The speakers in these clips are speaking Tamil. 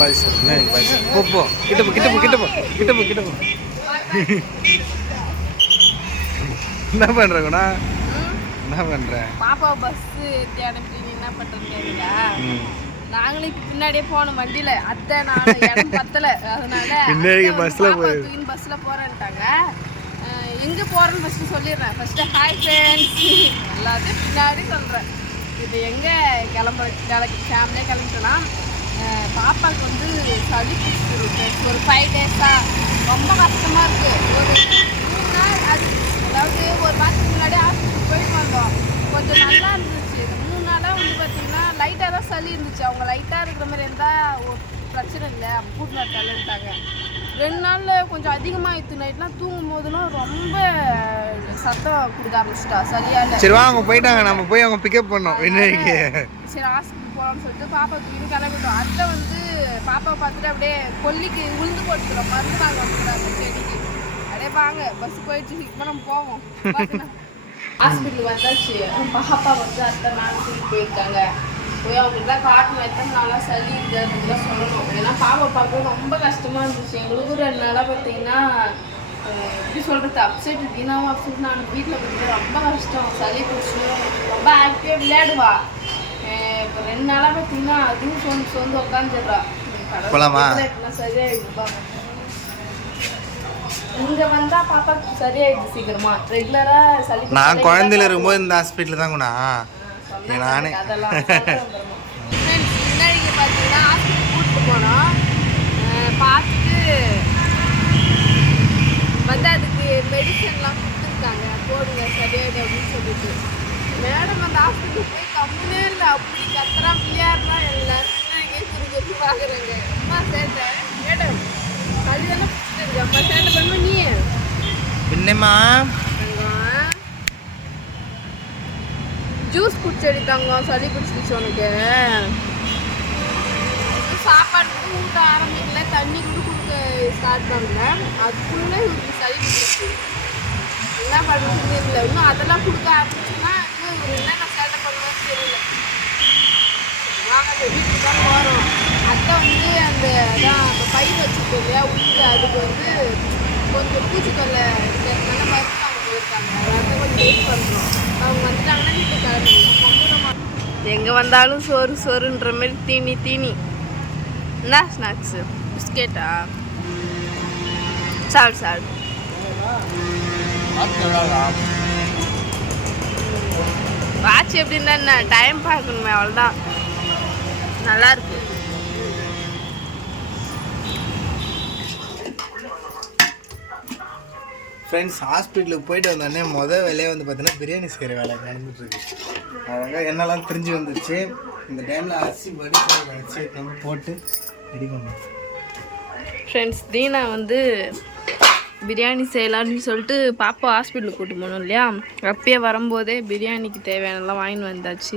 பாய்ஸ் போ போ கிட்ட போ கிட்ட போ கிட்ட போ கிட்ட போ கிட்ட போ. என்ன பண்றேங்கண்ணா? என்ன பண்ற? பாப்பா பஸ் தேடி என்ன பண்றீங்க? நாங்களே பின்னாடியே போனோம் வண்டியில. அத்தை நான் இடம் பத்தல, அதனால பின்னாடி பஸ்ல போறேன்ட்டாங்க. எங்க போறேன்னு ஃபர்ஸ்ட் சொல்லிடுறேன். ஃபர்ஸ்ட் ஹாய் ஃப்ரெண்ட்ஸ் எல்லாத்தையும் பின்னாடி சொல்றேன். இது எங்க ஃபேமிலியே கிளம்பிட்டோன்னா பாப்பாவுக்கு வந்து சளி பிடிச்சிருக்கு. ஒரு 5 டேஸா ரொம்ப கஷ்டமா இருக்கு. ஒரு 3 நாள் அது, அதாவது ஒரு மாதத்துக்கு முன்னாடி ஹாஸ்பிட்டல் போயிட்டு வந்தோம். கொஞ்சம் நல்லா இருந்துச்சு. 3 நாளாக வந்து பார்த்தீங்கன்னா லைட்டாக தான் சளி இருந்துச்சு. அவங்க லைட்டாக இருக்கிற மாதிரி இருந்தால் ஒரு பிரச்சனை இல்லை, கூட்டினா தள்ளிட்டாங்க. 2 நாளில் கொஞ்சம் அதிகமாக இತ್ತು. நைட்லாம் தூங்கும் போதெல்லாம் ரொம்ப சத்தம் கொடுக்க ஆரம்பிச்சிட்டா சளியால். சரி வாங்க போயிட்டாங்க, நம்ம போய் அவங்க பிக்கப் பண்ணோம். இன்னைக்கு சரி ஹாஸ்பிட்டல் போகலாம்னு சொல்லிட்டு பாப்பா தூக்கி கிளம்பிட்டோம். அத்தை வந்து பாப்பாவை பார்த்துட்டு அப்படியே கொல்லிக்கு உளுந்து போட்டுக்கிறோம், மருந்து வாங்க வந்துட்டாங்க செடிக்கு. அப்படியே வாங்க பஸ் போயிடுச்சு, இப்போ நம்ம போவோம். ஹாஸ்பிட்டலுக்கு வந்தாச்சு. பாப்பா வந்து அத்தை மேலே தூக்கிட்டு போயிருக்காங்க. போய் அவங்ககிட்ட காட்டணும் எத்தனை நாளாக சளி இதுலாம் சொல்லணும். ஏன்னா பாப்பா பார்க்க ரொம்ப கஷ்டமாக இருந்துச்சு. எங்களுக்கும் 2 நாளாக பார்த்தீங்கன்னா எப்படி சொல்கிறது, அப்செட். தினாவும் அப்செட். நான் வீட்டில் வந்து ரொம்ப கஷ்டம். சளி பிடிச்சி ரொம்ப ஆக்டிவாக விளையாடுவா. இப்போ 2 நாளாக பார்த்தீங்கன்னா அதுவும் சொந்து உட்காந்துடுறா. சரியாயிடுப்பா. இங்கே வந்தால் பாப்பாக்கு சரியாயிடுது சீக்கிரமா. ரெகுலராக சளி. நான் குழந்தையில இருக்கும்போது இந்த ஹாஸ்பிட்டல் தான் குணா. நானே அதெல்லாம் முன்னாடி பார்த்தீங்கன்னா ஹாஸ்பிட்டல் கூப்பிட்டு போனோம். பார்த்துட்டு வந்து அதுக்கு மெடிசன்லாம் கொடுத்துருக்காங்க, போடுங்க சரியாயிடும் அப்படின்னு சொல்லிட்டு. மேடம் அந்த ஹாஸ்பிட்டலுக்கு போய் கம்முனே இல்லை, அப்படி கத்துறா பிள்ளையாருனா எல்லாருமே திருப்பி பார்க்குறாங்க. அம்மா சேட்டை மேடம் சளி தானே பிடிச்சிட்டு அம்மா சேட்டை பண்ணுவோம். நீ என்னம்மா ஜூஸ் குடிச்சடித்தாங்க, சளி பிடிச்சிருச்சு உனக்கு. சாப்பாடு கூட ஊட்ட ஆரம்பிக்கல, தண்ணி கூட கொடுக்க ஸ்டார்ட் பண்ணல. அதுக்குள்ளே இவருக்கு சளி பிடிச்சிருச்சு. என்ன பண்ணுறதுன்னு தெரியல. இன்னும் அதெல்லாம் கொடுக்க ஆரம்பிச்சுன்னா இன்னும் இவர் என்னென்ன சேட்டை பண்ணுவான்னு தெரியல. வாங்க வீட்டுக்கு தான் போகிறோம். அத்தை வந்து அந்த பயிர் வச்சுருக்கோம் இல்லையா உள்ள, அதுக்கு வந்து கொஞ்சம் பூச்சிக்கொல்லை இருக்கிறதுனால மருந்து அவங்க போயிருக்காங்க. அதை கொஞ்சம் வெயிட் பண்ணுறோம். அவங்க வந்துட்டாங்கன்னா வீட்டுக்கு கிளம்பிடுவோம். எங்கே வந்தாலும் சோறு சோறுன்ற மாதிரி தீனி தீனி. என்ன ஸ்நாக்ஸு? பிஸ்கெட்டா? சாப்பிடு. வாட்ச் எப்படின்னா என்ன, டைம் பார்க்கணுமே, அவ்வளோதான். நல்லாயிருக்கு. ஃப்ரெண்ட்ஸ், ஹாஸ்பிட்டலுக்கு போயிட்டு வந்தோடனே மொதல் வேலையே வந்து பார்த்தீங்கன்னா பிரியாணி செய்கிற வேலை நடந்துட்டுருக்கு. அழகாக என்னெல்லாம் தெரிஞ்சு வந்துடுச்சு. இந்த டைமில் அரிசி வடிச்சு போட்டு ரெடி பண்ணோம். ஃப்ரெண்ட்ஸ், தீனா வந்து பிரியாணி செய்யலான்னு சொல்லிட்டு பாப்பா ஹாஸ்பிட்டலுக்கு கூப்பிட்டு போனோம் இல்லையா, அப்பயே வரும்போதே பிரியாணிக்கு தேவையானலாம் வாங்கின்னு வந்தாச்சு.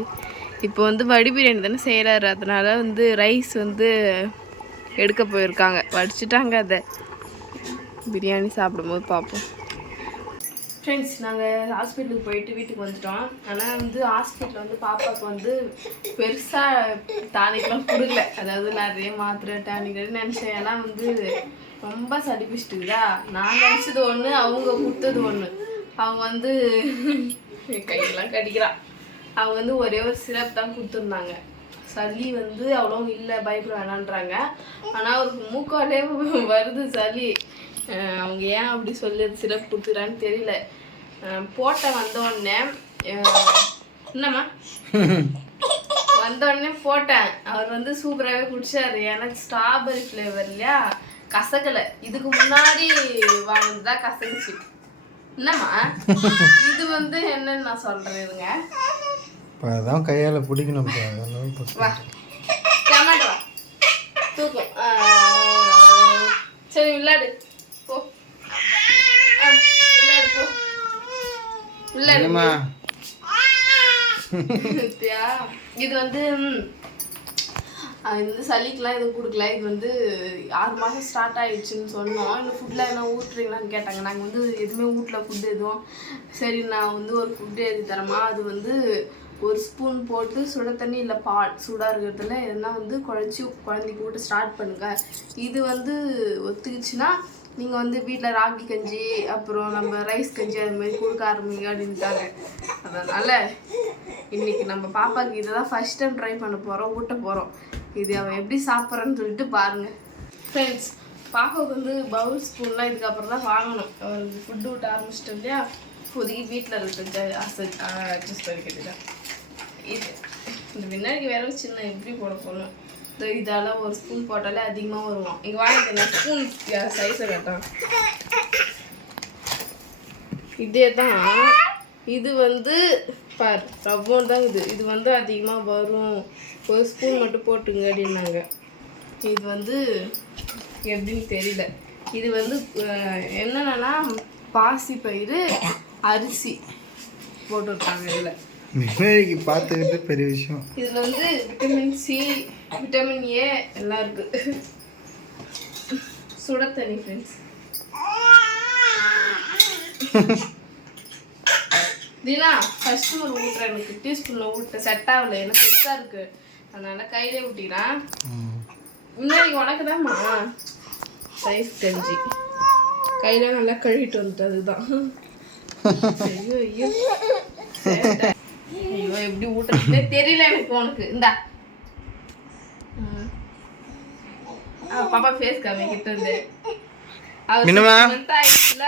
இப்போ வந்து வடி பிரியாணி தானே செய்கிறாரு, அதனால வந்து ரைஸ் வந்து எடுக்க போயிருக்காங்க. வடிச்சிட்டாங்க. அதை பிரியாணி சாப்பிடும்போது பார்ப்போம். ஃப்ரெண்ட்ஸ், நாங்கள் ஹாஸ்பிட்டலுக்கு போயிட்டு வீட்டுக்கு வந்துட்டோம். ஆனால் வந்து ஹாஸ்பிட்டலில் வந்து பாப்பாவுக்கு வந்து பெருசாக டானிக்லாம் கொடுக்கல. அதாவது நிறைய மாத்திரை டானிக்னு நினச்சேன். ஏன்னா வந்து ரொம்ப சளி பிடிச்சிட்டுக்குதா. நான் நினச்சது ஒன்று, அவங்க கொடுத்தது ஒன்று. அவங்க வந்து கையெல்லாம் கடிக்கிறான். அவங்க வந்து ஒரே ஒரு சிரப் தான் கொடுத்துருந்தாங்க. சளி வந்து அவ்வளோ இல்லை, பயப்பட வேணான்றாங்க. ஆனால் அவருக்கு மூக்காலே வருது சளி. அவங்க ஏன் அப்படி சொல்லி சிரப் கொடுத்துறான்னு தெரியல. போட்ட வந்தோடனே என்னம்மா வந்தோடனே போட்டேன். அவர் வந்து சூப்பராகவே குடிச்சாரு. எனக்கு ஸ்ட்ராபெரி ஃப்ளேவர் இல்லையா, கசக்கலை. இதுக்கு முன்னாடி வாங்கினதுதான் கசக்குச்சு. என்னம்மா இது வந்து என்னன்னு நான் சொல்கிறேன் இருங்க. அதான் கையால் பிடிக்கணும். வா டமாட்டோ வா தூக்கம். சரி விளையாடு போ, விளையாடு போ, விளையாடுமா. இது வந்து இந்த சளிக்கெலாம் எதுவும் கொடுக்கல. இது வந்து 6 மாதம் ஸ்டார்ட் ஆகிடுச்சுன்னு சொன்னோம். இந்த ஃபுட்டில் எதுவும் ஊட்டுறீங்களான்னு கேட்டாங்க. நாங்கள் வந்து எதுவுமே ஊட்டல ஃபுட்டு எதுவும். சரி நான் வந்து ஒரு ஃபுட்டு எழுதி தரமா, அது வந்து 1 ஸ்பூன் போட்டு சுட தண்ணி இல்லை பால் சூடாக இருக்கிறதுல எதுனா வந்து குழச்சி குழந்தைக்கு ஊட்ட ஸ்டார்ட் பண்ணுங்க. இது வந்து ஒத்துக்குச்சுன்னா நீங்கள் வந்து வீட்டில் ராகி கஞ்சி அப்புறம் நம்ம ரைஸ் கஞ்சி அது மாதிரி கொடுக்க ஆரம்பிங்க அப்படின்ட்டாங்க. அதனால் இன்றைக்கி நம்ம பாப்பாவுக்கு இதை தான் ஃபஸ்ட் டைம் ட்ரை பண்ண போகிறோம், ஊட்ட போகிறோம். இது அவன் எப்படி சாப்பிட்றான்னு சொல்லிட்டு பாருங்கள் ஃப்ரெண்ட்ஸ். பாப்பாவுக்கு வந்து பவுல் ஸ்பூன்லாம் இதுக்கப்புறம் தான் வாங்கணும். அவருக்கு ஃபுட்டு ஊட்ட ஆரம்பிச்சிட்டோம் இல்லையா, இப்போதைக்கு வீட்டில் இருக்கிறது அட்ஜஸ்ட் பண்ணிக்கிட்டு இது இந்த விநாயகி வேற சின்ன எப்படி போட போகணும். இதால் 1 ஸ்பூன் போட்டாலே அதிகமாக வருவோம். இங்கே வாங்கிட்டு ஸ்பூன் சைஸை கேட்டான். இதே தான் இது வந்து பார் ரவ்வோன்னு தான் இது வந்து அதிகமாக வரும், 1 ஸ்பூன் மட்டும் போட்டுங்க அப்படின்னாங்க. இது வந்து எப்படின்னு தெரியல. இது வந்து என்னென்னா பாசி பயிறு அரிசி போட்டுருக்காங்க. இதில் விநாயகி பார்த்துக்கிட்டு பெரிய விஷயம். இதில் வந்து விட்டமின் சி விட்டமின் ஏ எல்லாம் இருக்குது. சுட தண்ணி ஃப்ரெண்ட்ஸ். தீனா ஃபஸ்ட்டு ஒரு ஊட்டுறேன், எனக்கு டீஸ்பூனில் ஊட்ட செட் ஆகலை, எனக்கு பெருசாக இருக்குது, அதனால் கையிலே ஊட்டிக்கிறேன். முன்னாடி உனக்கு தான்மா ரைஸ் கஞ்சி கையில் நல்லா கழுவிட்டு வந்துட்டு அதுதான். ஐயோ ஐயோ ஐயோ எப்படி ஊட்டுறதுனே தெரியல எனக்கு. உனக்கு இந்தா பாப்பா ஃபேஸ் காமிக்கிட்டு வந்து ஆயிடுச்சுல,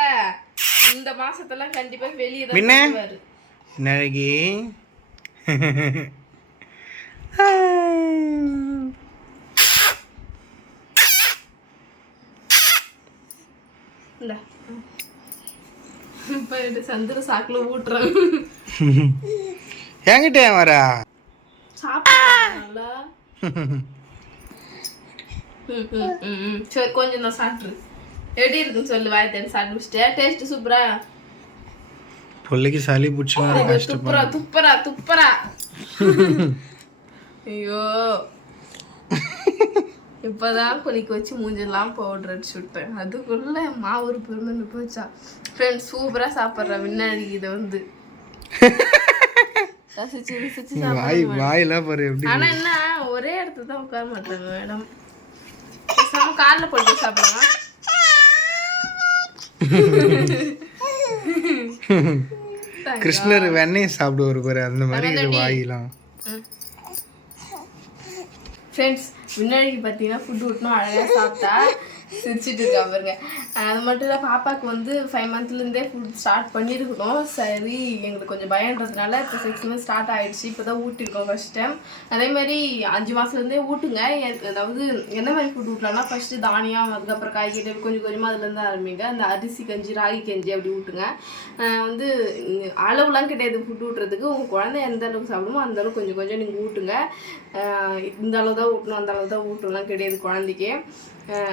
இந்த மாசத்தெல்லாம் கண்டிப்பா வெளியே தான் வருவாரு. விநாயகி சந்திர சாக்குல ஊட்டுறேன். என்கிட்ட ஏன் வரா சாப்பிடா சரி கொஞ்சம் தான் சாப்பிட்ரு. எப்படி இருக்குன்னு சொல்லு, வாய் தேடி சாப்பிட்டு முடிச்சிட்டே. டேஸ்ட் சூப்பரா. பிள்ளைக்கு சளி பிடிச்சா துப்புரா துப்புரா துப்புரா. ஐயோ இப்போதான் குளிக்க வச்சு மூஞ்செல்லாம் பவுடர் அடிச்சு விட்டேன், அதுக்குள்ள மாவு ஒரு பெருமை போச்சா. ஃப்ரெண்ட்ஸ் சூப்பராக சாப்பிட்றேன் விநாயகி. இதை வந்து ரசிச்சு ரசிச்சு சாப்பிட்றேன். ஆனால் என்ன ஒரே இடத்துல தான் உட்கார மாட்டாங்க மேடம். காலில் போட்டு சாப்பிடுவாங்க. கிருஷ்ணர் வெண்ணெய் சாப்பிடுவாரு பாரு, அந்த மாதிரி வாயிலாம். ஃப்ரெண்ட்ஸ் விநாயகி பார்த்தீங்கன்னா ஃபுட் ஊட்டணும் அழகாக சாப்பிட்டா சிரிச்சிட்டு இருக்கா பாருங்க. அது மட்டும் இல்லை பாப்பாவுக்கு வந்து 5 மந்த்லேருந்தே ஃபுட் ஸ்டார்ட் பண்ணியிருக்கணும். சரி எங்களுக்கு கொஞ்சம் பயன்றதுனால இப்போ 6 மந்த்ஸ் ஸ்டார்ட் ஆகிடுச்சு. இப்போ தான் ஊட்டிருக்கோம் ஃபஸ்ட் டைம். அதேமாதிரி 5 மாதத்துலேருந்தே ஊட்டுங்க. அதாவது என்ன மாதிரி ஃபுட் ஊட்டலாம்னா ஃபஸ்ட்டு தானியம், அதுக்கப்புறம் காய்கறி கொஞ்சம் கொஞ்சமாக அதுலேருந்து ஆரம்பிங்க. அந்த அரிசி கஞ்சி ராகி கஞ்சி அப்படி ஊட்டுங்க. வந்து அளவுலாம் கிடையாது ஃபுட் ஊட்டுறதுக்கு. உங்கள் குழந்தை எந்த அளவுக்கு சாப்பிடுமோ அந்த அளவுக்கு கொஞ்சம் கொஞ்சம் நீங்கள் ஊட்டுங்க. இந்த அளவு தான் ஊட்டணும் அந்த அளவு தான் ஊட்டலாம் கிடையாது குழந்தைக்கு.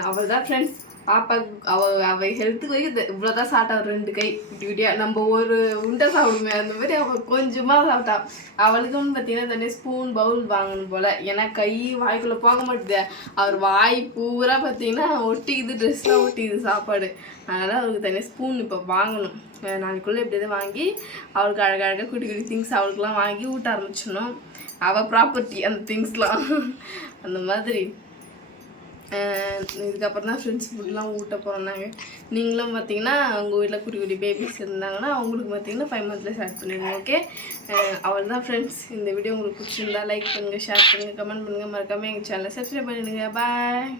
அவள் தான் ஃப்ரெண்ட்ஸ் பாப்பா அவள் ஹெல்த்துக்கு வைக்க இவ்வளோதான் சாப்பிட்டா, 2 கை இப்படி இப்படியா. நம்ம ஒரு உண்டை சாப்பிடுமே அந்த மாதிரி அவள் கொஞ்சமாக சாப்பிட்டா. அவளுக்குன்னு பார்த்தீங்கன்னா தனியாக ஸ்பூன் பவுல் வாங்கணும் போல், ஏன்னா கை வாய்க்குள்ளே போக மாட்டேது. அவர் வாய் பூரா பார்த்தீங்கன்னா ஒட்டிக்குது, ட்ரெஸ்லாம் ஒட்டிக்குது சாப்பாடு. அதனால் அவளுக்கு தனியாக ஸ்பூன் இப்போ வாங்கணும். நாளைக்குள்ளே எப்படி எதாவது வாங்கி அவளுக்கு அழகழகாக குட்டி குட்டி திங்ஸ் அவளுக்குலாம் வாங்கி ஊட்ட ஆரம்பிச்சிடணும். அவள் ப்ராப்பர்ட்டி அந்த திங்ஸ்லாம் அந்த மாதிரி. இதுக்கப்புறம் தான் ஃப்ரெண்ட்ஸ் ஃபுட்லாம் ஊட்ட போகிறோம் நாங்கள். நீங்களும் பார்த்தீங்கன்னா உங்கள் வீட்டில் குட்டி குட்டி பேபிஸ் இருந்தாங்கன்னா அவங்களுக்கு பார்த்தீங்கன்னா 5 மந்த்லேயே ஸ்டார்ட் பண்ணிடுங்க. ஓகே அவள் தான் ஃப்ரெண்ட்ஸ். இந்த வீடியோ உங்களுக்கு பிடிச்சிருந்தா லைக் பண்ணுங்கள், ஷேர் பண்ணுங்கள், கமெண்ட் பண்ணுங்கள், மறக்காமல் எங்கள் சேனலை சப்ஸ்கிரைப் பண்ணிடுங்க. பாய்.